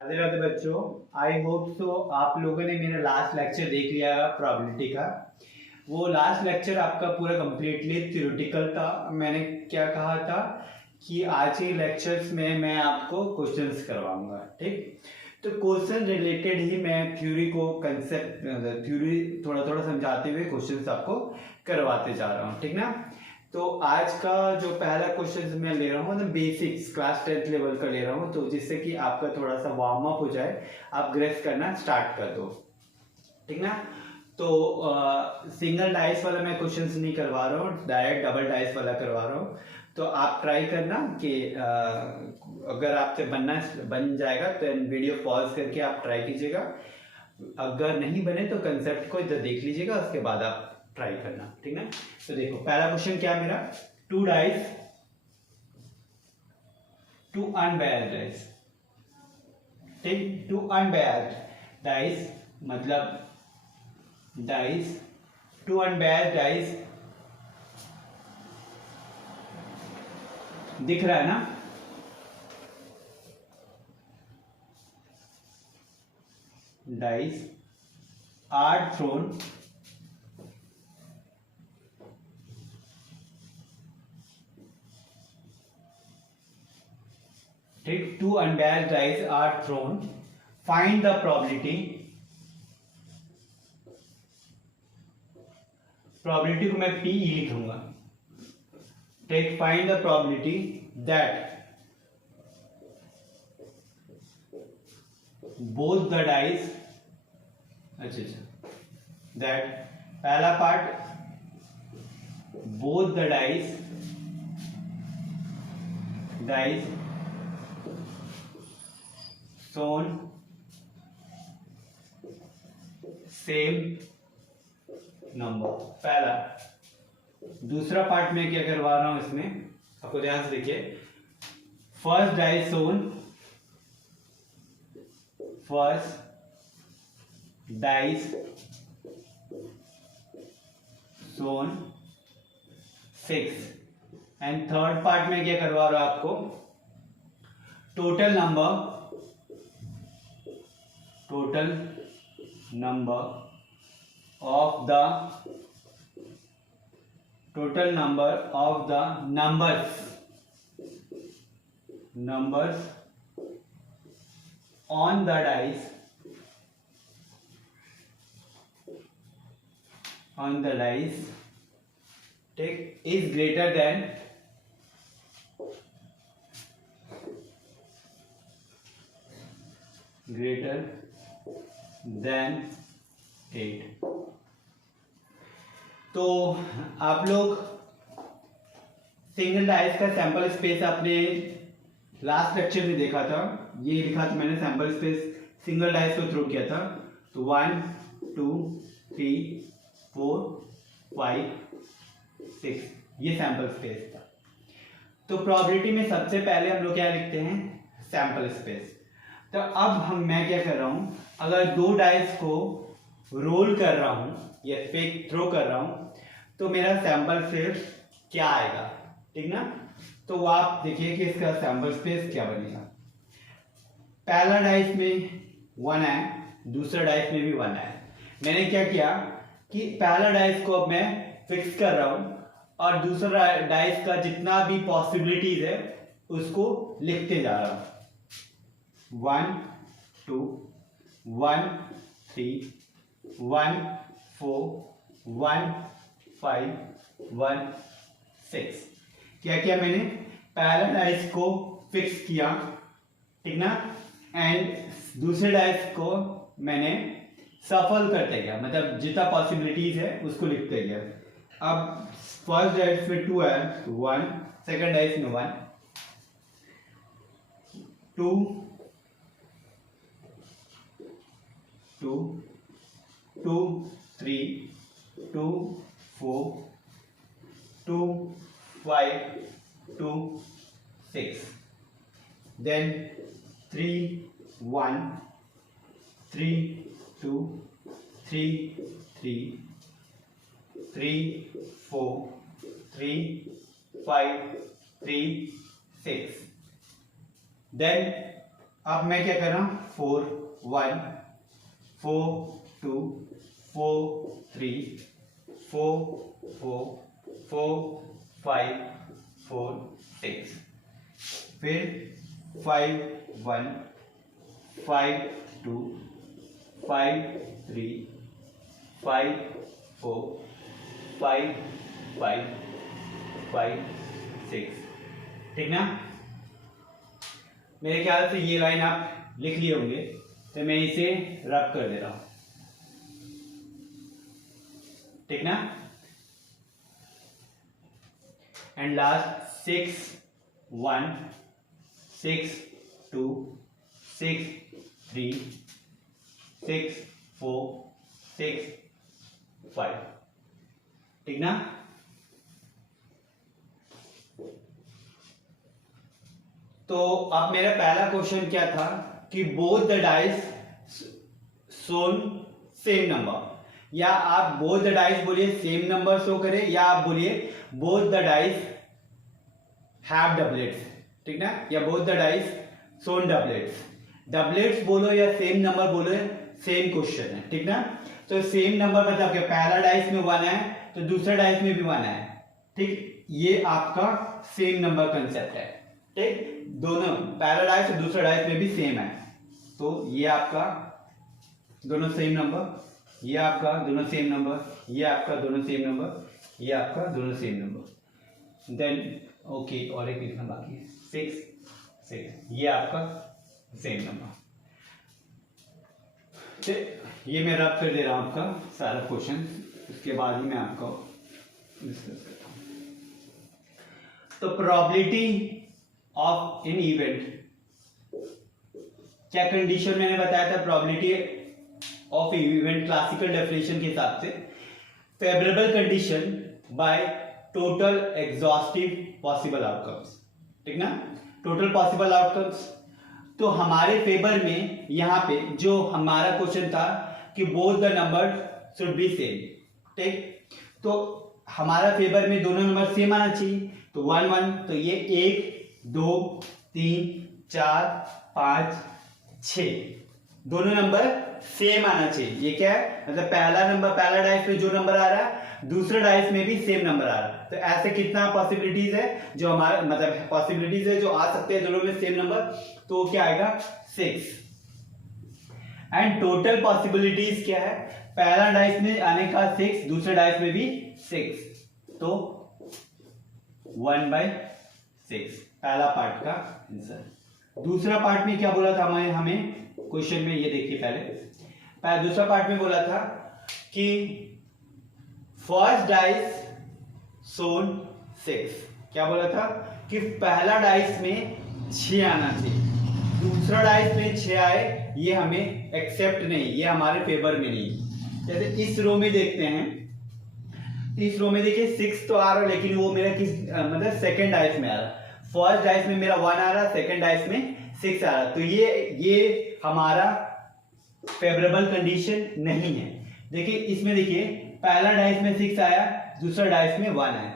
राधे राधे बच्चों, आई होप सो आप लोगों ने मेरा लास्ट लेक्चर देख लिया प्रोबेबिलिटी का। वो लास्ट लेक्चर आपका पूरा कंप्लीटली थ्योरेटिकल था। मैंने क्या कहा था कि आज के लेक्चर्स में मैं आपको क्वेश्चंस करवाऊंगा, ठीक। तो क्वेश्चन रिलेटेड ही मैं थ्योरी को कंसेप्ट थ्योरी थोड़ा थोड़ा समझाते हुए क्वेश्चंस आपको करवाते जा रहा हूँ, ठीक ना। तो आज का जो पहला क्वेश्चन मैं ले रहा हूँ ना, बेसिक्स क्लास 10th लेवल का ले रहा हूँ, तो जिससे कि आपका थोड़ा सा वार्म अप हो जाए, आप ग्रेस करना स्टार्ट कर दो, ठीक ना। तो सिंगल डाइस वाला मैं क्वेश्चंस नहीं करवा रहा हूँ, डायरेक्ट डबल डाइस वाला करवा रहा हूँ। तो आप ट्राई करना कि अगर आपसे बन जाएगा तो वीडियो पॉज करके आप ट्राई कीजिएगा। अगर नहीं बने तो कंसेप्ट को इधर देख लीजिएगा, उसके बाद आप ट्राई करना, ठीक है। तो देखो पहला क्वेश्चन क्या है मेरा, two dice, two unbalanced dice, ठीक। टू अनबैलेंस्ड डाइस मतलब डाइस, टू अनबैलेंस्ड डाइस दिख रहा है ना। डाइस आर थ्रोन ठीक, two unbalanced dice are thrown, find the probability, probability को मैं पी लिखूंगा, ठीक। Find the probability that both the dice, अच्छा, दैट पहला part, both the dice shown same number, पहला। दूसरा पार्ट में क्या करवा रहा हूं इसमें, आपको ध्यान से देखिए। First dice shown, first dice shown 6, and third part में क्या करवा रहा हूं आपको, total number of the numbers on the dice take is greater than then 8। तो आप लोग सिंगल डाइस का सैंपल स्पेस आपने लास्ट लेक्चर में देखा था, ये लिखा था मैंने, सैंपल स्पेस सिंगल डाइस को थ्रो किया था। तो 1 2 3 4 5 6 ये सैंपल स्पेस था। तो प्रोबेबिलिटी में सबसे पहले हम लोग क्या लिखते हैं, सैंपल स्पेस। तो अब मैं क्या कर रहा हूं, अगर दो डाइस को रोल कर रहा हूं या फेक थ्रो कर रहा हूं तो मेरा सैंपल स्पेस क्या आएगा, ठीक ना। तो वो आप देखिए कि इसका सैंपल स्पेस क्या बनेगा। पहला डाइस में 1 है, दूसरा डाइस में भी 1 है। मैंने क्या किया कि पहला डाइस को अब मैं फिक्स कर रहा हूं और दूसरा डाइस का जितना भी पॉसिबिलिटीज है उसको लिखते जा रहा हूं। 1 2 1 3 1 4 1 5 1 6 क्या किया मैंने, पहला डाइस को फिक्स किया, ठीक ना, एंड दूसरे डाइस को मैंने सफल करते गया, मतलब जितना पॉसिबिलिटीज है उसको लिखते गया। अब फर्स्ट डाइस में 2 है तो 1, सेकंड डाइस में 1 2 2 2 3 2 4 2 5 2 6, then 3 1 3 2 3 3 3 4 3 5 3 6, then अब मैं क्या कर रहा हूँ, 4 1 4 2 4 3 4 4 4 5 4 6, फिर 5 1 5 2 5 3 5 4 5 5 5 6, ठीक ना। मेरे ख्याल से ये लाइन आप लिख लिए होंगे, तो मैं इसे रब कर दे रहा हूं, ठीक ना। एंड लास्ट 6 1 6 2 6 3 6 4 6 5, ठीक ना। तो अब मेरा पहला क्वेश्चन क्या था कि both the dice shown same number, या आप बोथ द डाइस बोलिए सेम नंबर शो करे, या आप बोलिए both the dice have doublets, ठीक ना, या both the dice shown doublets. Doublets बोलो या सेम नंबर बोलो, सेम क्वेश्चन है, ठीक ना। तो सेम नंबर मतलब क्या, पहला डाइस में 1 है तो दूसरा डाइस में भी 1 है, ठीक। ये आपका सेम नंबर कंसेप्ट है, ठीक। दोनों पहला डाइस और दूसरा डाइस में भी सेम है, तो ये आपका दोनों सेम नंबर, ये आपका दोनों सेम नंबर, ये आपका दोनों सेम नंबर, ये आपका दोनों सेम नंबर। देन ओके, और एक लिखना बाकी है, 6 6, ये आपका सेम नंबर। ये मैं रब कर दे रहा हूं आपका सारा क्वेश्चन, उसके बाद ही मैं आपको डिस्कस करता हूं। तो प्रोबेबिलिटी ऑफ इन इवेंट, क्या कंडीशन मैंने बताया था probability of event classical definition के हिसाब से, favourable condition by total exhaustive possible outcomes, ठीक ना। टोटल पॉसिबल आउटकम्स, तो हमारे फेवर में यहां पे जो हमारा क्वेश्चन था कि both the number should be same, ठीक। तो हमारा फेवर में दोनों नंबर सेम आना चाहिए, तो 1 1, तो ये 1 2 3 4 5 6, दोनों नंबर सेम आना चाहिए। ये क्या है, मतलब पहला नंबर, पहला डाइस में जो नंबर आ रहा है दूसरा डाइस में भी सेम नंबर आ रहा है, तो ऐसे कितना पॉसिबिलिटीज है जो हमारा, मतलब पॉसिबिलिटीज है जो आ सकते हैं दोनों में सेम नंबर, तो क्या आएगा 6। एंड टोटल पॉसिबिलिटीज क्या है, पहला डाइस में आने का 6, दूसरे डाइस में भी 6, तो 1/6 पहला पार्ट का आंसर। दूसरा पार्ट में क्या बोला था हमें क्वेश्चन में, ये देखिए पहले दूसरा पार्ट में बोला था कि फर्स्ट डाइस शोन 6, क्या बोला था कि पहला डाइस में 6 आना चाहिए, दूसरा डाइस में 6 आए, ये हमें एक्सेप्ट नहीं, ये हमारे फेवर में नहीं। जैसे इस रो में देखते हैं, इस रो में देखिए 6 तो आ रहा है, लेकिन वो मेरा किस मतलब सेकंड डाइस में आ रहा है, फर्स्ट डाइस में मेरा 1 आ रहा, सेकंड डाइस में 6 आ रहा, तो ये हमारा फेवरेबल कंडीशन नहीं है। देखिए इसमें देखिए पहला डाइस में 6 आया, दूसरा डाइस में 1 आया,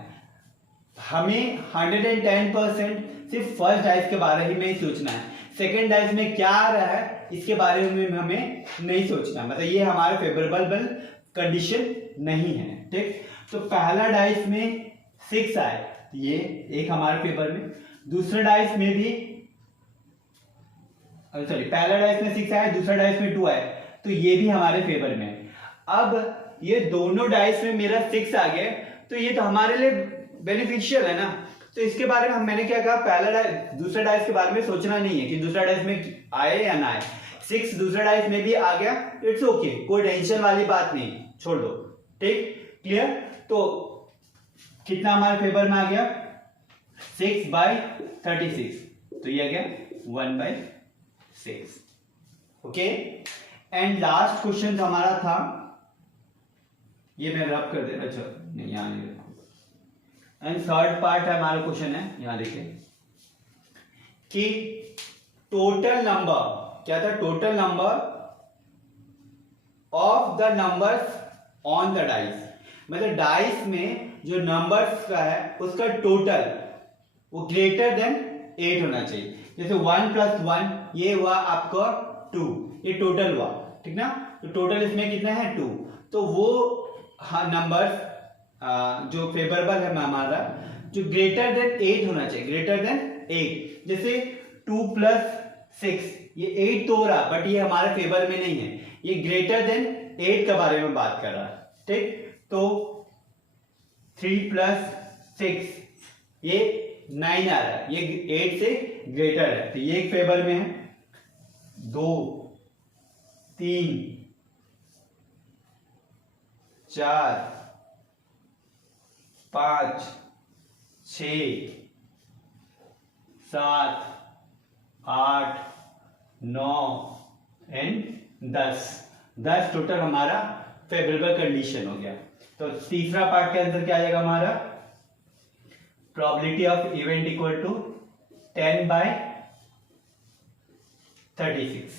हमें 110% सिर्फ फर्स्ट डाइस के बारे में ही सोचना है, सेकंड डाइस में क्या आ रहा है इसके बारे में हमें नहीं सोचना, मतलब ये हमारे फेवरेबल कंडीशन नहीं है, ठीक। तो पहला डाइस में 6 आए, ये एक हमारे फेवर में, दूसरा डाइस में भी सॉरी पहला डाइस में 6 आया, दूसरा डाइस में 2 आया, तो ये भी हमारे फेवर में है। अब ये दोनों डाइस में मेरा 6 आ गया, तो ये तो हमारे लिए बेनिफिशियल है ना, तो इसके बारे में मैंने क्या कहा, पहला डाइस दूसरा डाइस के बारे में सोचना नहीं है कि दूसरा डाइस में आए या ना आए, 6 दूसरा डाइस में भी आ गया, इट्स ओके, कोई टेंशन वाली बात नहीं, छोड़ दो, ठीक, क्लियर। तो कितना हमारे फेवर में आ गया 6/36, तो ये आ गया 1/6, ओके। एंड लास्ट क्वेश्चन हमारा था, ये मैं रब कर दे रहा, अच्छा नहीं यहां नहीं रखो, एंड थर्ड पार्ट है हमारा क्वेश्चन है, यहां देखिए कि टोटल नंबर, क्या था, total number of the numbers on the dice, मतलब डाइस में जो नंबर्स का है उसका टोटल वो ग्रेटर देन 8 होना चाहिए, जैसे 1 प्लस 1 ये हुआ आपका 2, ये टोटल हुआ, ठीक ना। तो टोटल इसमें कितना है 2, तो वो नंबर्स जो फेवरेबल है हमारा, जो ग्रेटर देन 8 होना चाहिए, ग्रेटर देन 8। जैसे 2 प्लस 6 ये 8 तो हो रहा, बट ये हमारे फेवर में नहीं है, ये ग्रेटर देन 8 के बारे में बात कर रहा है, ठीक। तो 3 प्लस 6 ये 9 आ रहा है, ये 8 से ग्रेटर है, तो ये एक फेवर में है। 2 3 4 5 6 7 8 9 एंड 10 टोटल हमारा फेवरेबल कंडीशन हो गया। तो तीसरा पार्ट के अंदर क्या आ जाएगा हमारा, probability of event equal to 10/36।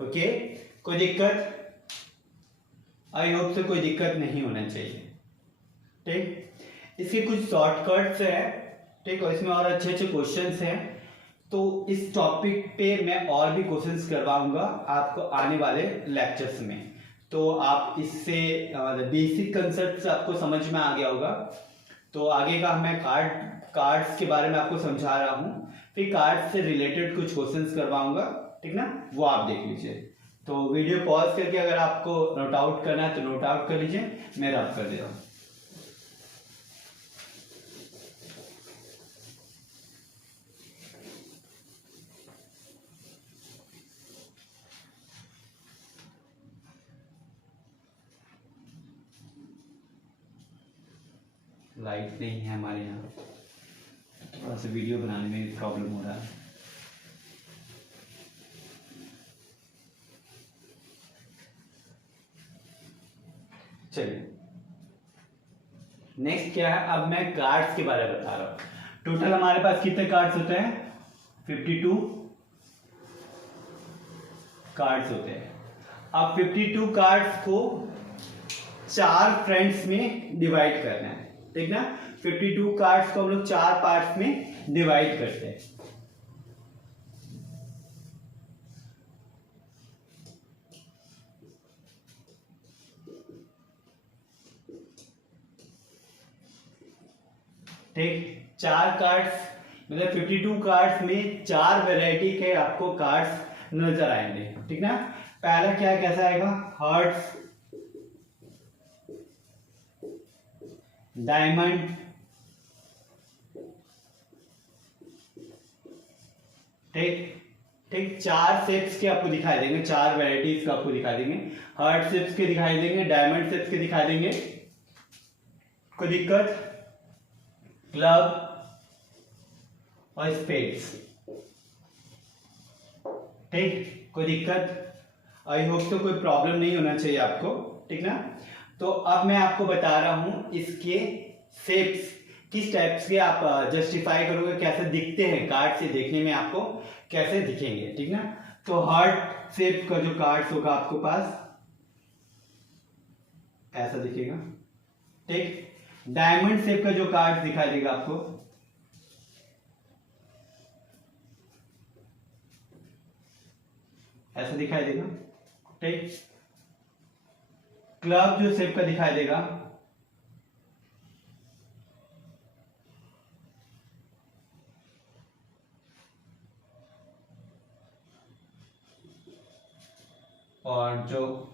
Okay, कोई दिक्कत? आई होप से कोई दिक्कत नहीं होना चाहिए, ठीक। इसके कुछ शॉर्टकट्स हैं, ठीक, और इसमें और अच्छे अच्छे क्वेश्चंस हैं। तो इस टॉपिक पे मैं और भी क्वेश्चंस करवाऊंगा आपको आने वाले लेक्चर्स में, तो आप इससे बेसिक कंसेप्ट आपको समझ में आ गया होगा। तो आगे का मैं कार्ड्स के बारे में आपको समझा रहा हूँ, फिर कार्ड्स से रिलेटेड कुछ क्वेश्चंस करवाऊंगा, ठीक ना, वो आप देख लीजिए। तो वीडियो पॉज करके अगर आपको नोट आउट करना है तो नोट आउट कर लीजिए, मैं रब कर दे रहा हूँ। लाइट नहीं है हमारे यहाँ, थोड़ा सा वीडियो बनाने में प्रॉब्लम हो रहा है। चलिए नेक्स्ट क्या है, अब मैं कार्ड्स के बारे में बता रहा हूँ। टोटल हमारे पास कितने कार्ड्स होते हैं, 52 कार्ड्स होते हैं। अब 52 कार्ड्स को 4 फ्रेंड्स में डिवाइड करना है, ठीक ना। 52 कार्ड्स को हम लोग 4 पार्ट्स में डिवाइड करते हैं। ठीक, 4 कार्ड्स मतलब 52 कार्ड्स में 4 वैरायटी के आपको कार्ड्स नजर आएंगे, ठीक ना। पहला क्या कैसा आएगा, हार्ट्स, डायमंड, ठीक ठीक, 4 शेप्स के आपको दिखाई देंगे, 4 वैरायटीज का आपको दिखाई देंगे। हार्ट शेप्स के दिखाई देंगे, डायमंड शेप्स के दिखाई देंगे, कोई दिक्कत? क्लब और स्पेड्स, ठीक, कोई दिक्कत? आई होप तो कोई प्रॉब्लम नहीं होना चाहिए आपको, ठीक ना। तो अब मैं आपको बता रहा हूं इसके शेप्स किस टाइप्स के आप जस्टिफाई करोगे, कैसे दिखते हैं कार्ड से, देखने में आपको कैसे दिखेंगे, ठीक ना। तो हार्ट शेप का जो कार्ड्स होगा आपको पास ऐसा दिखेगा, ठीक। डायमंड शेप का जो कार्ड दिखाई देगा आपको ऐसा दिखाई देगा, ठीक। क्लब जो शेप का दिखाई देगा और जो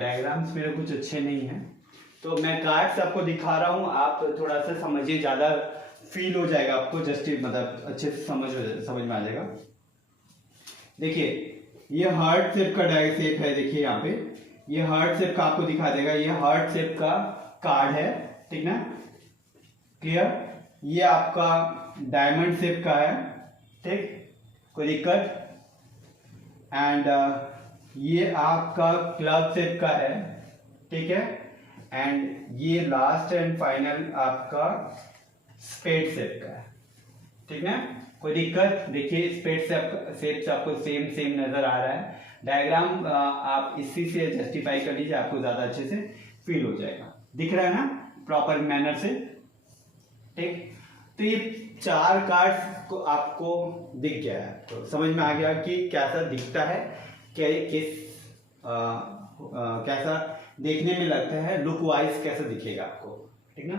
डायग्राम्स मेरे कुछ अच्छे नहीं हैं, तो मैं कार्ड्स आपको दिखा रहा हूं, आप थोड़ा सा समझिए, ज्यादा फील हो जाएगा आपको, जस्ट मतलब अच्छे से समझ में आ जाएगा। देखिए ये हार्ट शेप का शेप है, देखिए यहाँ पे ये हार्ट शेप का आपको दिखा देगा, ये हार्ट शेप का कार्ड है, ठीक ना, क्लियर। ये आपका डायमंड शेप का है, ठीक, कोई दिक्कत? एंड ये आपका क्लब शेप का है, ठीक है। एंड ये लास्ट एंड फाइनल आपका स्पेड शेप का है, ठीक है। कोई दिक्कत? देखिए स्पेड शेप से आपको सेम सेम नजर आ रहा है। डायग्राम आप इसी से जस्टिफाई कर लीजिए, आपको ज्यादा अच्छे से फील हो जाएगा। दिख रहा है ना प्रॉपर मैनर से, ठीक। तो ये 4 कार्ड्स को आपको दिख गया है, तो समझ में आ गया कि कैसा दिखता है, कैसा देखने में लगता है, लुक वाइज कैसा दिखेगा आपको, ठीक ना।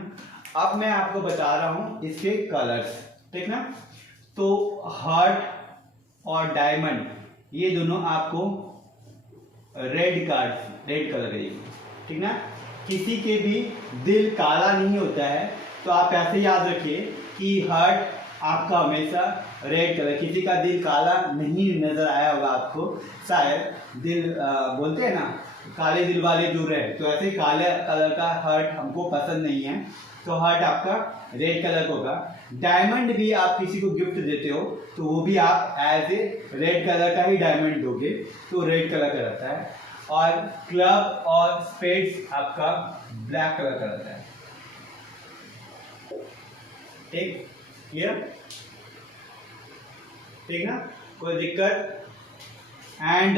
अब मैं आपको बता रहा हूं इसके कलर्स, ठीक ना। तो हार्ट और डायमंड ये दोनों आपको रेड कलर के, ठीक ना। किसी के भी दिल काला नहीं होता है, तो आप ऐसे याद रखिए कि हार्ट आपका हमेशा रेड कलर। किसी का दिल काला नहीं नजर आया होगा आपको, शायद दिल बोलते हैं ना काले दिल वाले दूर रहे, तो ऐसे काले कलर का हार्ट हमको पसंद नहीं है, तो हार्ट आपका रेड कलर होगा। डायमंड भी आप किसी को गिफ्ट देते हो तो वो भी आप एज ए रेड कलर का ही डायमंड दोगे, तो रेड कलर का रहता है। और क्लब और स्पेड्स आपका ब्लैक कलर का रहता है, ठीक, क्लियर, ठीक ना, कोई दिक्कत? एंड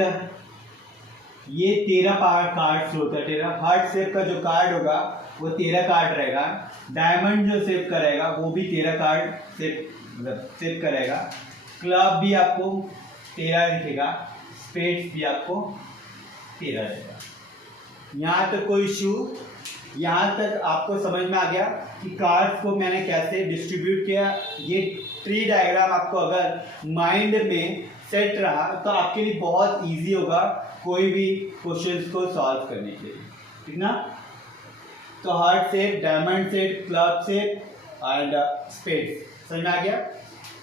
ये 13 कार्ड्स होता है, 13 हार्ट शेप का जो कार्ड होगा वो 13 कार्ड रहेगा। डायमंड जो शेप का रहेगा वो भी 13 कार्ड शेप का रहेगा। क्लब भी आपको 13 दिखेगा, स्पेड्स भी आपको 13 रहेगा। यहाँ तक कोई इशू? यहाँ तक आपको समझ में आ गया कि कार्ड्स को मैंने कैसे डिस्ट्रीब्यूट किया। ये ट्री डायग्राम आपको अगर माइंड में सेट रहा तो आपके लिए बहुत इजी होगा कोई भी क्वेश्चंस को सॉल्व करने के लिए, ठीक ना। तो heart shape, diamond shape, club shape and spades समझ में आ गया।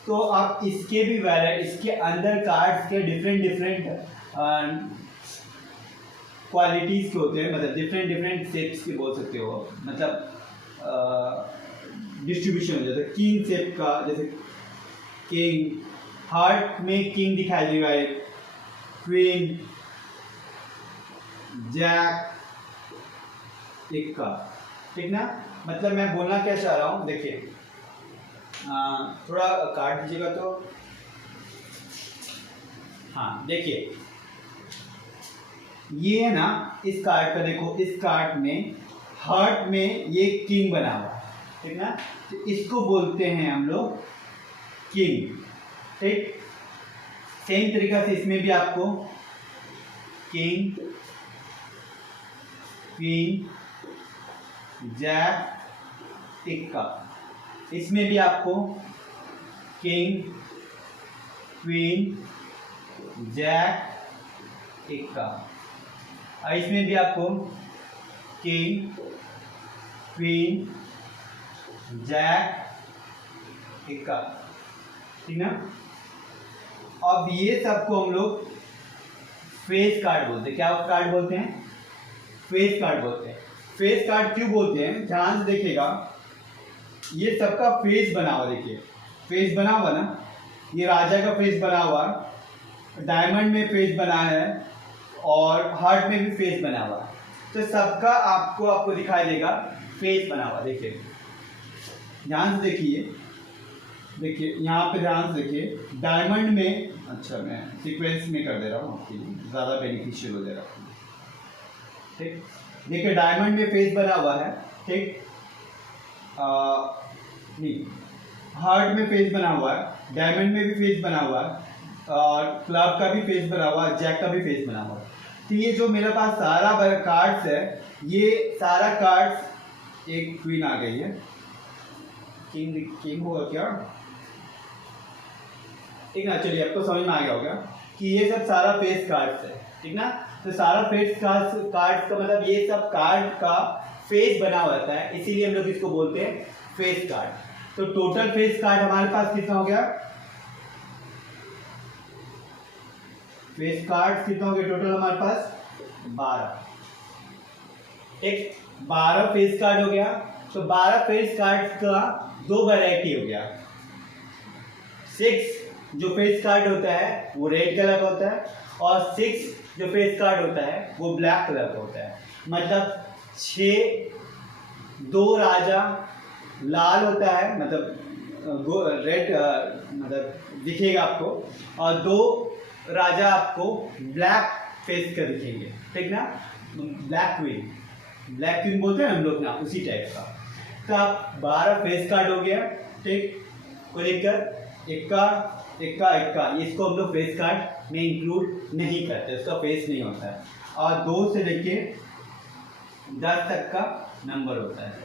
तो आप इसके भी इसके अंदर कार्ड्स के डिफरेंट क्वालिटीज के होते हैं, मतलब डिफरेंट शेप्स के बोल सकते हो, मतलब डिस्ट्रीब्यूशन हो जाता है। किंग शेप का, जैसे किंग, हार्ट में किंग दिखाई देगा, एक क्वीन, जैक, एक का, ठीक ना। मतलब मैं बोलना क्या चाह रहा हूं, देखिए थोड़ा काट दीजिएगा तो, हाँ देखिए ये है ना, इस कार्ड का देखो, इस कार्ड में हार्ट में ये किंग बना हुआ, ठीक ना, तो इसको बोलते हैं हम लोग किंग, ठीक। सेम तरीका से इसमें भी आपको किंग, क्वीन, जैक, टिक्का, इसमें भी आपको किंग, क्वीन, जैक, टिक्का, और इसमें भी आपको किंग, क्वीन, जैक, टिक्का, ठीक ना। अब ये सबको हम लोग फेस कार्ड बोलते हैं। क्या कार्ड बोलते हैं? फेस कार्ड बोलते हैं। फेस कार्ड क्यों बोलते हैं? ध्यान से देखिएगा, ये सबका फेस बना हुआ, देखिए फेस बना हुआ ना, ये राजा का फेस बना हुआ, डायमंड में फेस बना है और हार्ट में भी फेस बना हुआ, तो सबका आपको दिखाई देगा फेस बना हुआ। देखिए ध्यान से देखिए यहाँ पे ध्यान से देखिए, डायमंड में, अच्छा मैं सीक्वेंस में कर दे रहा हूँ आपके लिए, ज़्यादा बेनिफिशियल हो जाएगा, ठीक। देखिए डायमंड में फेस बना हुआ है, ठीक, नहीं हार्ट में फेस बना हुआ है, डायमंड में भी फेस बना हुआ है, और क्लब का भी फेस बना हुआ है, जैक का भी फेस बना हुआ है। तो ये जो मेरे पास सारा कार्ड्स है, ये सारा कार्ड्स, एक क्वीन आ गई है, किंग होगा क्या, ठीक ना। चलिए आपको समझ में आ गया होगा कि ये सब सारा फेस कार्ड्स है, ठीक ना। तो सारा फेस कार्ड्स का मतलब ये सब कार्ड का फेस बना होता है, इसीलिए हम लोग इसको बोलते हैं फेस कार्ड। तो टोटल फेस कार्ड हमारे पास कितना हो गया? फेस कार्ड कितना हो गया टोटल हमारे पास? 12, ठीक, 12 फेस कार्ड हो गया। तो 12 फेस कार्ड का 2 वैरायटी हो गया। 6 जो फेस कार्ड होता है वो रेड कलर का होता है, और 6 जो फेस कार्ड होता है वो ब्लैक कलर का होता है। मतलब 6, 2 राजा लाल होता है मतलब रेड मतलब दिखेगा आपको, और 2 राजा आपको ब्लैक फेस कर दिखेंगे, ठीक ना। ब्लैक क्वीन बोलते हैं हम लोग ना, उसी टाइप का। तो आप 12 फेस कार्ड हो गया, ठीक। को लेकर इक्का, इसको हम लोग फेस कार्ड में इंक्लूड नहीं करते, उसका फेस नहीं होता है। और 2 से लेके 10 तक का नंबर होता है।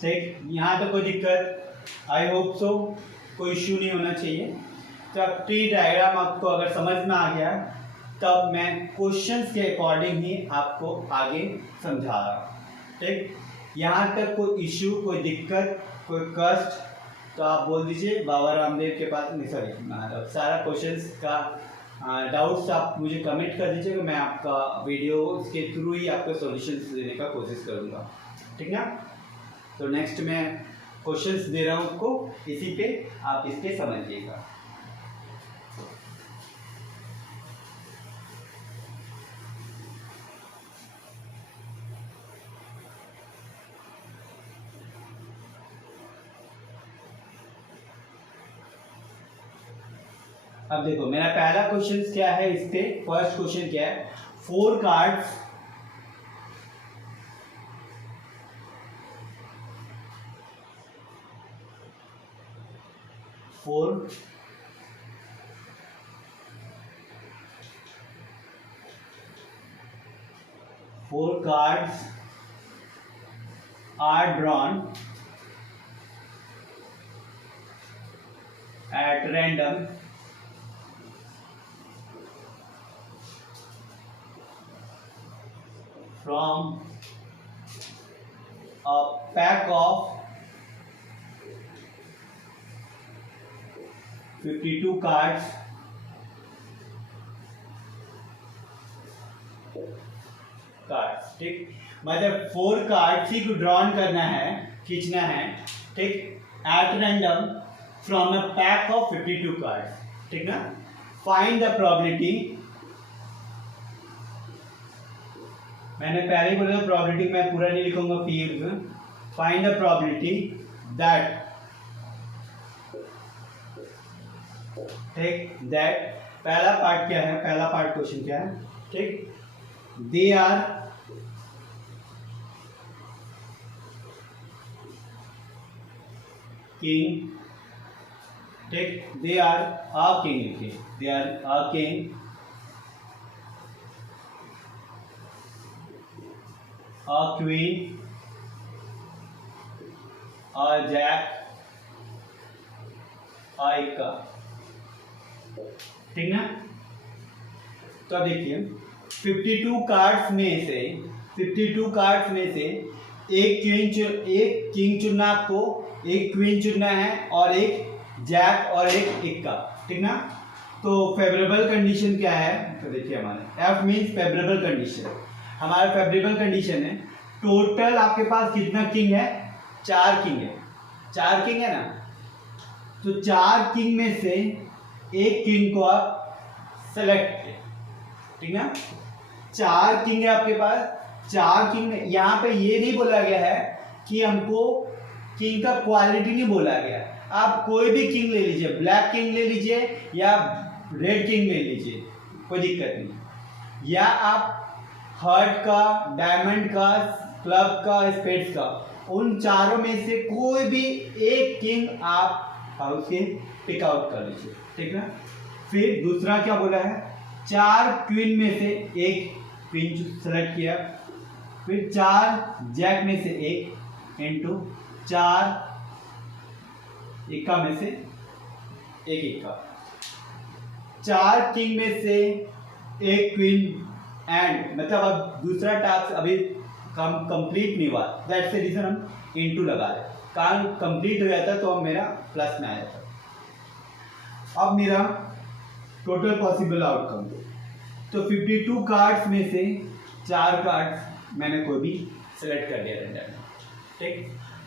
सही, यहाँ तो कोई दिक्कत, आई होप सो कोई इश्यू नहीं होना चाहिए। तो अब ट्री डायग्राम आपको अगर समझ में आ गया, तब मैं क्वेश्चंस के अकॉर्डिंग ही आपको आगे समझा रहा हूँ, ठीक। यहाँ तक कोई इश्यू, कोई दिक्कत, कोई कष्ट, तो आप बोल दीजिए बाबा रामदेव के पास। नहीं सॉरी, मतलब सारा क्वेश्चंस का डाउट्स आप मुझे कमेंट कर दीजिएगा, मैं आपका वीडियो के थ्रू ही आपको सॉल्यूशंस देने का कोशिश करूँगा, ठीक ना। तो नेक्स्ट मैं क्वेश्चंस दे रहा हूँ आपको, इसी पे आप इसके समझिएगा। अब देखो मेरा पहला क्वेश्चन क्या है, इस पे फर्स्ट क्वेश्चन क्या है, 4 cards four cards are drawn at random from a pack of 52 cards ठीक। मतलब 4 कार्ड्स ही को ड्रॉन करना है, खींचना है, ठीक, at random from a pack of 52 cards, ठीक ना। फाइंड द प्रोबेबिलिटी, मैंने पहले ही बोला प्रोबेबिलिटी मैं पूरा नहीं लिखूंगा, फिर फाइंड द प्रोबेबिलिटी दैट, ठीक, दैट पहला पार्ट क्या है, पहला पार्ट क्वेश्चन क्या है, ठीक, दे आर king, ठीक, they are a king, okay, they are a king, a queen, a jack, a Ekka, ठीक ना। तो अब देखिए 52 कार्ड्स में से एक किंग चुनना आपको, एक क्वीन चुनना है, और एक जैक और एक इक्का, ठीक ना। तो फेवरेबल कंडीशन क्या है, तो देखिए हमारे एफ मींस फेवरेबल कंडीशन, हमारा फेवरेबल कंडीशन है टोटल आपके पास कितना किंग है, 4 किंग है, 4 किंग है ना। तो 4 किंग में से एक किंग को आप सेलेक्ट, ठीक ना। 4 किंग है आपके पास, 4 किंग में यहाँ पे ये नहीं बोला गया है कि हमको किंग का क्वालिटी नहीं बोला गया, आप कोई भी किंग ले लीजिए, ब्लैक किंग ले लीजिए या रेड किंग ले लीजिए, कोई दिक्कत नहीं, या आप हार्ट का, डायमंड का, क्लब का, स्पेड्स का, उन चारों में से कोई भी एक किंग आप हाउस के पिक आउट कर लीजिए, ठीक है। फिर दूसरा क्या बोला है, 4 क्वीन में से एक क्वीन सेलेक्ट किया, फिर 4 जैक में से एक इंटू 4 इक्का में से एक इक्का, 4 किंग में से एक क्वीन, एंड मतलब अब दूसरा टास्क अभी कंप्लीट नहीं हुआ, दैट्स द रीजन हम इनटू लगा रहे, काम कंप्लीट हो जाता तो अब मेरा प्लस में आ जाता। अब मेरा टोटल पॉसिबल आउटकम, तो 52 कार्ड्स में से 4 कार्ड्स मैंने कोई भी सेलेक्ट कर दिया रैंडम, ठीक।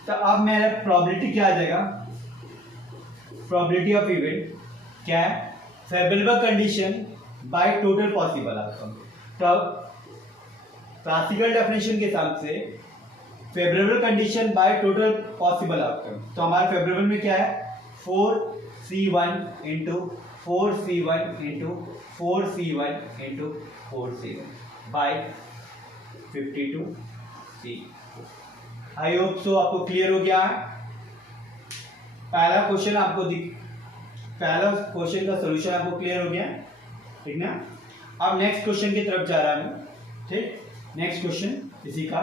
तो अब मेरा प्रोबेबिलिटी क्या आ जाएगा, प्रोबेबिलिटी ऑफ इवेंट क्या है, favourable condition by total possible outcome. तो क्लासिकल डेफिनेशन के हिसाब से favourable condition by total possible outcome. तो हमारे फेवरेबल में क्या है, 4C1 into 4C1 into 4C1 into 4C1 by 52C। I hope so आपको क्लियर हो गया है। पहला क्वेश्चन का सॉल्यूशन आपको क्लियर हो गया, ठीक ना। अब नेक्स्ट क्वेश्चन की तरफ जा रहा हूँ, ठीक। नेक्स्ट क्वेश्चन इसी का,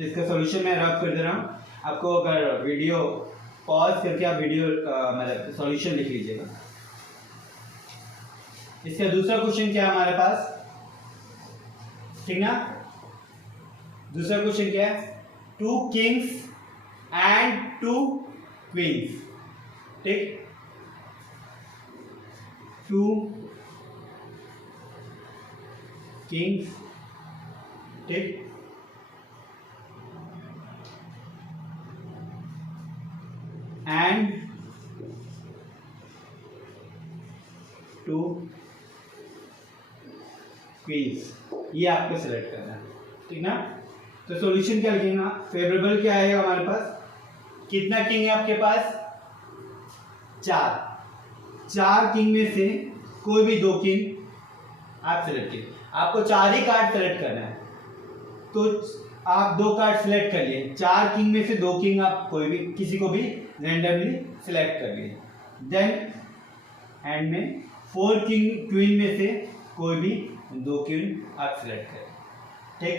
इसका सॉल्यूशन मैं रब कर दे रहा हूँ। आपको अगर वीडियो पॉज करके आप वीडियो मतलब सॉल्यूशन लिख लीजिएगा। इसका दूसरा क्वेश्चन क्या है हमारे पास, ठीक ना। दूसरा क्वेश्चन क्या है, 2 किंग्स एंड 2 क्वींस, ठीक। 2 किंग्स, ठीक, एंड 2 क्वींस, ये आपको सिलेक्ट करना है, ठीक ना। तो सॉल्यूशन क्या लिखेगा, फेवरेबल क्या आएगा हमारे पास, कितना किंग है आपके पास, 4 किंग में से कोई भी 2 किंग आप सिलेक्ट कीजिए। आपको 4 ही कार्ड सेलेक्ट करना है, तो आप 2 कार्ड सेलेक्ट कर लिए। 4 किंग में से 2 किंग आप कोई भी किसी को भी रैंडमली सिलेक्ट कर लिए। देन एंड में 4 किंग क्वीन में से कोई भी 2 क्वीन आप सिलेक्ट करें, ठीक।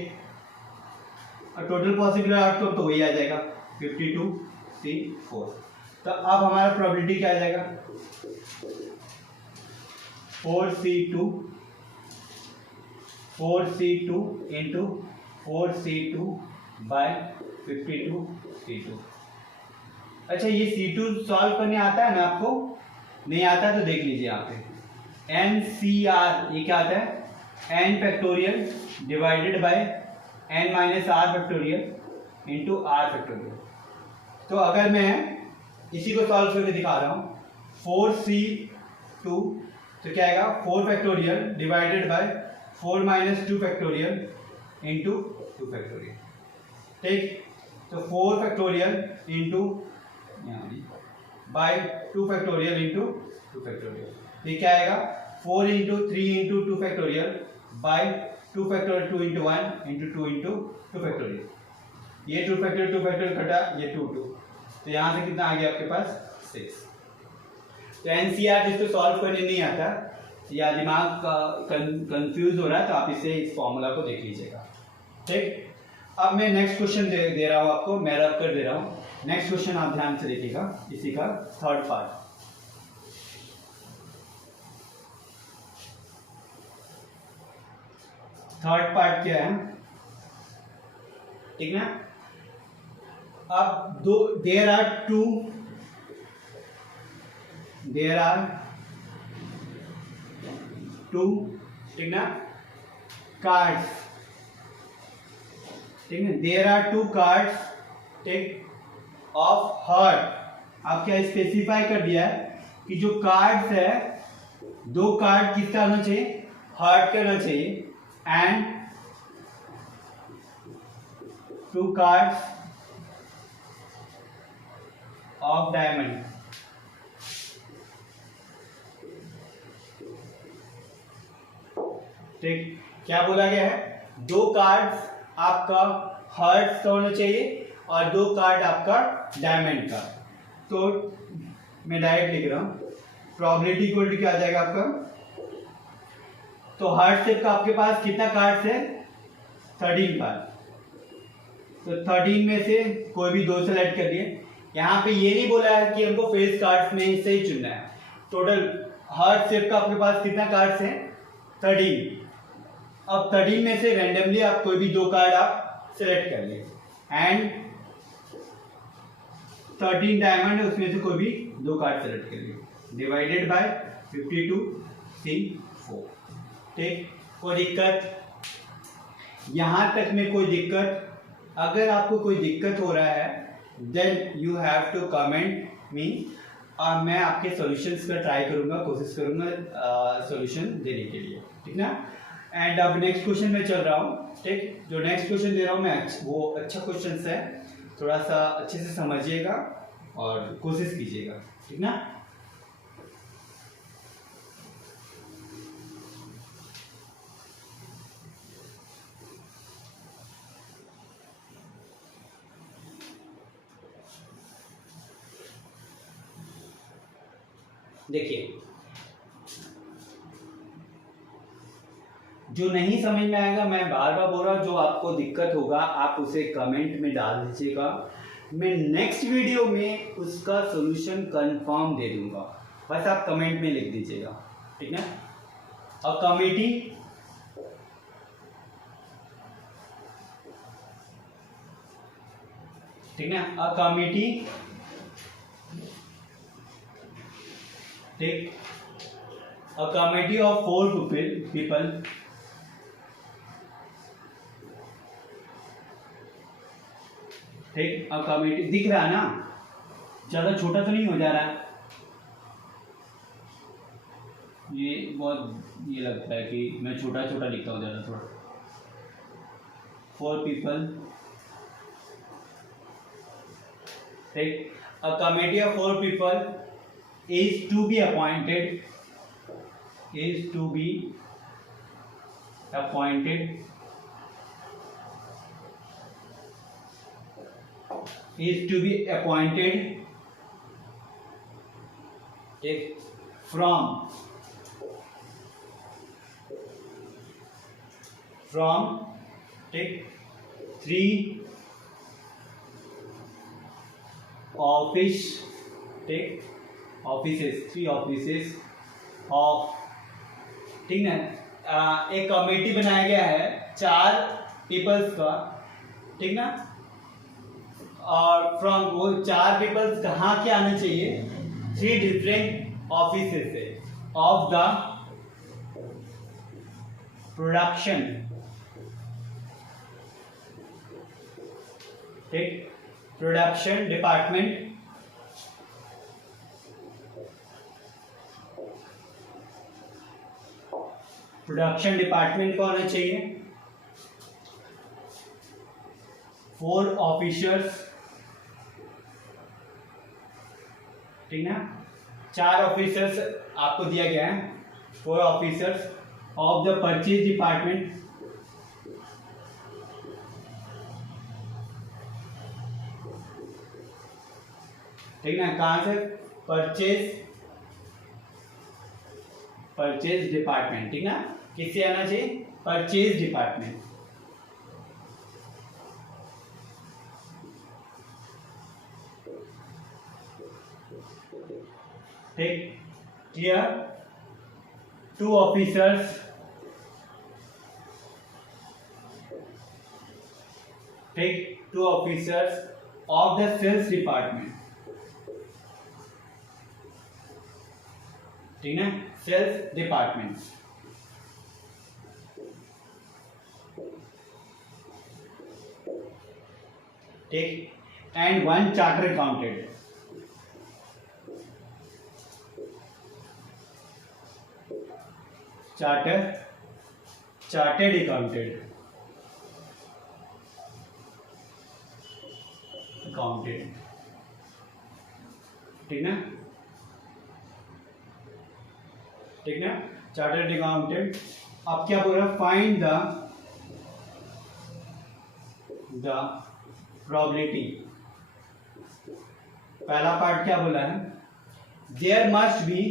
और टोटल पॉसिबल आउटकम तो वही आ जाएगा 52C4। तो अब हमारा प्रोबेबिलिटी क्या आ जाएगा, 4C2 into 4C2 bye 52C2। अच्छा, ये C2 सॉल्व करने आता है ना आपको, नहीं आता है तो देख लीजिए यहाँ पे NCR, ये क्या आता है, n factorial divided by n minus r factorial into r factorial. तो अगर मैं इसी को सॉल्व करके दिखा रहा हूँ, 4C2 तो क्या आएगा, 4 factorial divided by 4 minus 2 factorial into 2 factorial, ठीक। तो 4 factorial into by 2 factorial into 2 factorial, ये क्या आएगा, 4 into 3 into 2 factorial by 2 factorial 2 into 1 into 2 into 2 factorial. ये 2 फैक्टोरियल कटा, ये 2 तो यहाँ से कितना आ गया आपके पास 6। तो एनसीआर जिसको सॉल्व करने नहीं आता या दिमाग कंफ्यूज हो रहा है तो आप इसे इस फॉर्मूला को देख लीजिएगा, ठीक। अब मैं नेक्स्ट क्वेश्चन दे रहा हूँ आपको, मैं रब कर दे रहा हूँ। नेक्स्ट क्वेश्चन आप ध्यान से देखिएगा, इसी का थर्ड पार्ट। थर्ड पार्ट क्या है, ठीक ना। अब देयर आर टू ठीक ना कार्ड्स, ठीक है, देयर आर 2 कार्ड्स, ठीक, ऑफ हार्ट। आप क्या स्पेसिफाई कर दिया है कि जो कार्ड्स है, 2 कार्ड किसका होना चाहिए, हार्ट का होना चाहिए, एंड 2 कार्ड्स ऑफ डायमंड, ठीक। क्या बोला गया है, 2 कार्ड्स आपका हार्ट्स का होना चाहिए और 2 कार्ड आपका डायमंड का। तो मैं डायरेक्ट लिख रहा हूं, प्रोबेबिलिटी इक्वल टू क्या आ जाएगा आपका, तो हार्ट शेप का आपके पास कितना कार्ड्स है, 13 कार्ड। तो 13 में से कोई भी 2 सेलेक्ट कर लिए। यहाँ पे ये नहीं बोला है कि हमको फेस कार्ड्स में से ही चुनना है। टोटल हार्ट शेप का आपके पास कितना कार्ड्स हैं, 13। अब 13 में से रैंडमली आप कोई भी 2 कार्ड आप सिलेक्ट कर लिए, एंड 13 डायमंड है उसमें से कोई भी 2 कार्ड सेलेक्ट कर लिए, डिवाइडेड बाय 52C4, ठीक। कोई दिक्कत, यहां तक में कोई दिक्कत? अगर आपको कोई दिक्कत हो रहा है then you have to comment me, और मैं आपके सॉल्यूशंस का ट्राई करूंगा, कोशिश करूंगा सॉल्यूशन देने के लिए, ठीक ना। एंड अब नेक्स्ट क्वेश्चन में चल रहा हूँ, ठीक। जो नेक्स्ट क्वेश्चन दे रहा हूँ मैं वो अच्छा क्वेश्चन है, थोड़ा सा अच्छे से समझिएगा और कोशिश कीजिएगा, ठीक ना। देखिए, जो नहीं समझ में आएगा मैं बार बार बोल रहा हूँ, जो आपको दिक्कत होगा आप उसे कमेंट में डाल दीजिएगा, मैं नेक्स्ट वीडियो में उसका सॉल्यूशन कंफर्म दे दूंगा, बस आप कमेंट में लिख दीजिएगा, ठीक है। अ कमिटी ठीक है, अ कमिटी, ठीक, अ कमिटी ऑफ 4 people ठीक, अ कमिटी दिख रहा है ना, ज्यादा छोटा तो नहीं हो जा रहा है, ये बहुत ये लगता है कि मैं छोटा छोटा लिखता हूँ ज़्यादा थोड़ा। 4 people, ठीक, a committee of 4 people is to be appointed, is to be appointed, is to be appointed, ठीक, from ठीक 3 ऑफिस, ठीक, ऑफिसेस 3 ऑफिसेस ऑफ, ठीक है। एक कमेटी बनाया गया है 4 पीपल्स का, ठीक ना, और फ्रॉम वो 4 पीपल्स कहाँ के आने चाहिए, 3 डिफरेंट ऑफिसेस से ऑफ द प्रोडक्शन, ठीक, प्रोडक्शन डिपार्टमेंट, प्रोडक्शन डिपार्टमेंट को आना चाहिए 4 ऑफिसर्स, ठीक ना, 4 ऑफिसर्स आपको दिया गया है, 4 officers of the purchase department, ठीक ना, कहां से, परचेज डिपार्टमेंट, ठीक ना, किससे आना चाहिए, परचेज डिपार्टमेंट, ठीक, क्लियर। 2 ऑफिसर्स, ठीक, 2 officers of the sales department, ठीक है, सेल्स डिपार्टमेंट, ठीक, and 1 charter accountant, chartered accountant, ठीक ना, ठीक ना, चार्टर्ड अकाउंटेंट। अब क्या बोल रहा है, फाइंड द प्रोबेबिलिटी, पहला पार्ट क्या बोला है, देयर मस्ट बी,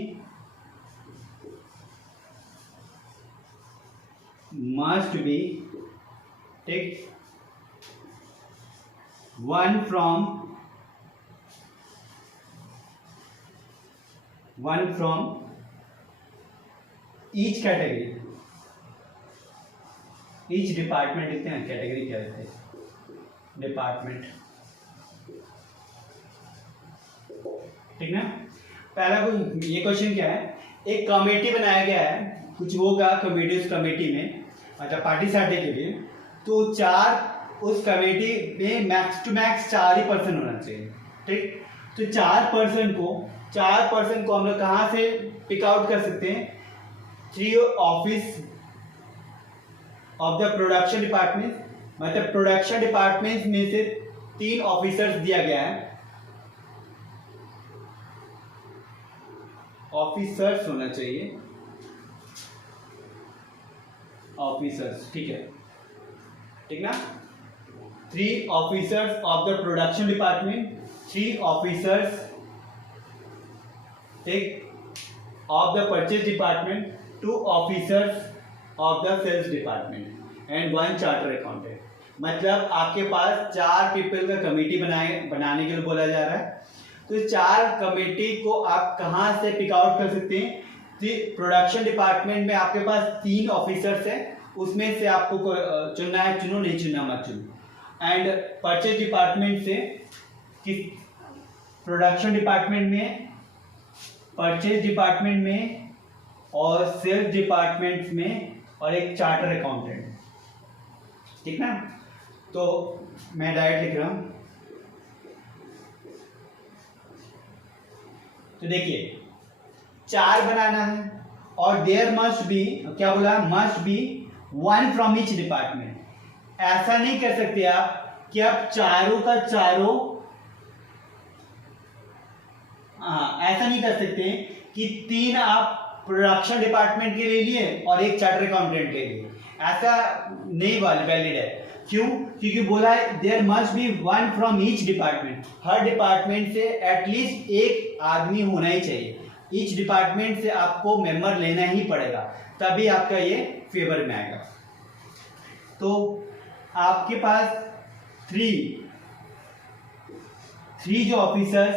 ठीक, 1 from each category, each department लिखते हैं, कैटेगरी क्या लिखते हैं, डिपार्टमेंट, ठीक ना। पहला ये क्वेश्चन क्या है, एक कमेटी बनाया गया है, कुछ होगा कमेटी, उस कमेटी में मतलब पार्टी सार्टी के लिए, तो 4 उस कमेटी में मैक्स टू मैक्स 4 ही पर्सन होना चाहिए, ठीक। तो 4 पर्सन को हम लोग कहाँ से पिक आउट कर सकते हैं, 3 office of the production department, मतलब प्रोडक्शन डिपार्टमेंट में से 3 ऑफिसर्स दिया गया है, ऑफिसर्स होना चाहिए, ऑफिसर्स, ठीक है, ठीक ना। 3 officers of the production department, 3 officers, ठीक, of the purchase department, 2 officers of the sales department and 1 charter accountant. मतलब आपके पास 4 पीपल का कमेटी बनाने के लिए बोला जा रहा है। तो 4 कमेटी को आप कहाँ से पिक आउट कर सकते हैं? प्रोडक्शन डिपार्टमेंट में आपके पास 3 ऑफिसर्स हैं, उसमें से आपको चुनना है, चुनो, नहीं चुनना मत चुनो। एंड परचेज डिपार्टमेंट से किस, प्रोडक्शन डिपार्टमेंट में, परचेज डिपार्टमेंट में और सेल्स डिपार्टमेंट में और एक चार्टर अकाउंटेंट, ठीक ना। तो मैं डायरेक्ट लिख रहा हूं। तो देखिए 4 बनाना है और देयर मस्ट बी, क्या बोला, must be 1 from each department. ऐसा नहीं कर सकते आप कि आप चारों का चारों, ऐसा नहीं कर सकते कि 3 आप प्रोडक्शन डिपार्टमेंट के ले लिए और एक चार्टर अकाउंटेंट के लिए, ऐसा नहीं वैलिड है। क्यों? क्योंकि बोला है there must be 1 from each department, हर डिपार्टमेंट से एटलीस्ट एक आदमी होना ही चाहिए। ईच डिपार्टमेंट से आपको मेंबर लेना ही पड़ेगा, तभी आपका ये फेवर में आएगा। तो आपके पास 3 जो ऑफिसर्स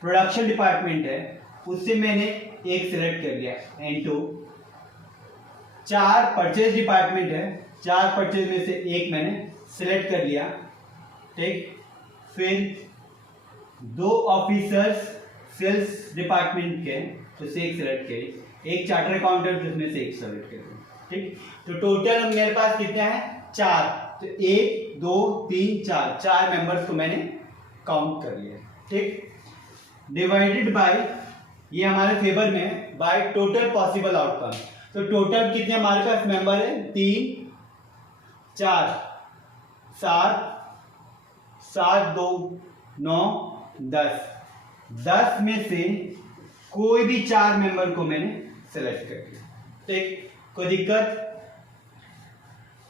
प्रोडक्शन डिपार्टमेंट है उससे मैंने एक सिलेक्ट कर लिया, एंड 2 4 परचेज डिपार्टमेंट है, 4 परचेज में से एक मैंने सिलेक्ट कर लिया, ठीक। फिर 2 ऑफिसर्स सेल्स डिपार्टमेंट के, तो से एक सिलेक्ट करिए, एक चार्टर अकाउंटेंट जिसमें से एक सिलेक्ट करिए, ठीक। तो टोटल मेरे पास कितने हैं? 4। तो 1 2 3 4 मेंबर्स को मैंने काउंट कर लिया, ठीक। डिवाइडेड बाय, ये हमारे फेवर में, बाय टोटल पॉसिबल आउटकम। तो टोटल कितने हमारे पास मेंबर है? 3 4 7 7 2 9 10। 10 में से कोई भी 4 मेंबर को मैंने सेलेक्ट कर लिया, ठीक। कोई दिक्कत?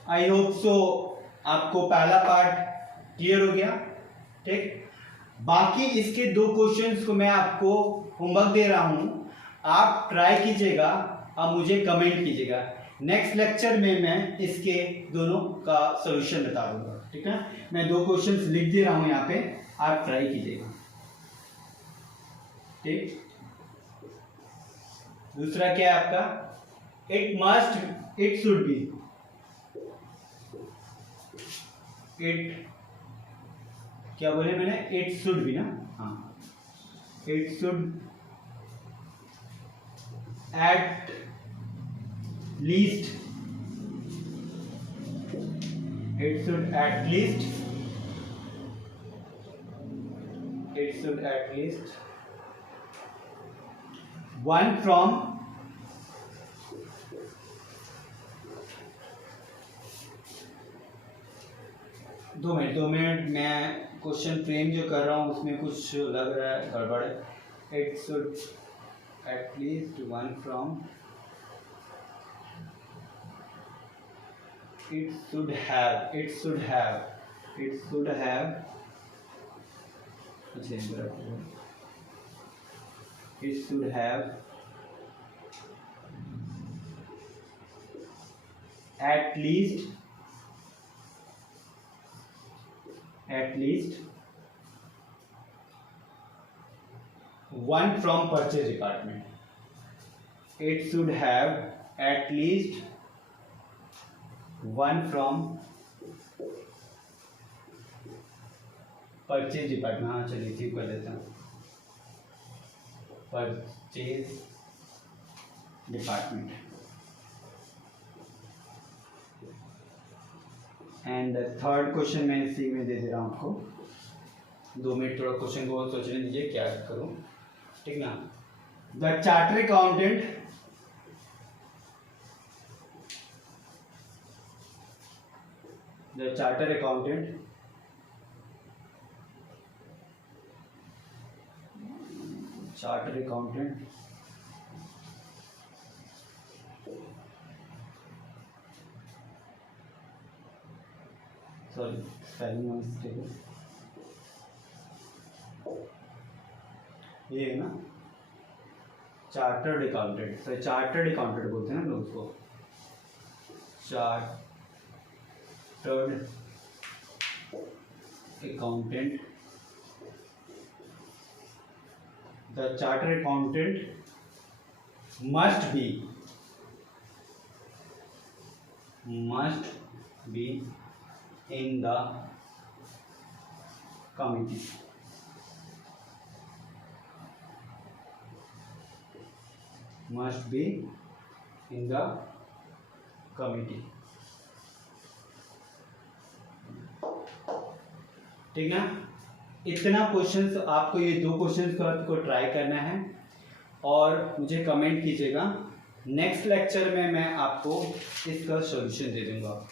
आई होप सो आपको पहला पार्ट क्लियर हो गया, ठीक। बाकी इसके 2 क्वेश्चंस को मैं आपको होमवर्क दे रहा हूं, आप ट्राई कीजिएगा और मुझे कमेंट कीजिएगा। नेक्स्ट लेक्चर में मैं इसके दोनों का सॉल्यूशन बता दूंगा, ठीक है। मैं 2 क्वेश्चंस लिख दे रहा हूं यहाँ पे, आप ट्राई कीजिएगा, ठीक। दूसरा क्या है आपका? इट शुड बी, इट, क्या बोले मैंने? इट शुड बी ना, हाँ, it should at least, it should at least 1 from 2 minute मैं क्वेश्चन फ्रेम जो कर रहा हूँ उसमें कुछ लग रहा है गड़बड़ है। It should at least 1 from, it should have at least 1 from purchase department. It should have at least 1 from purchase department, हाँ चलिए ठीक कर देता हूँ, purchase department. And third question मैं इसी में दे दे रहा हूँ आपको, 2 मिनट थोड़ा क्वेश्चन को सोचने दीजिए क्या करूँ, ठीक ना। The charter accountant the charter accountant sorry spelling mistake है, ये है ना चार्टर्ड अकाउंटेंट, तो चार्टर्ड अकाउंटेंट बोलते हैं ना लोग उसको, chartered accountant. The chartered accountant must be in the committee, must be in the committee। ठीक ना, इतना क्वेश्चंस आपको, ये 2 क्वेश्चंस को आपको ट्राई करना है और मुझे कमेंट कीजिएगा। नेक्स्ट लेक्चर में मैं आपको इसका सॉल्यूशन दे दूंगा,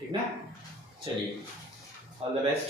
ठीक ना। चलिए, ऑल द बेस्ट।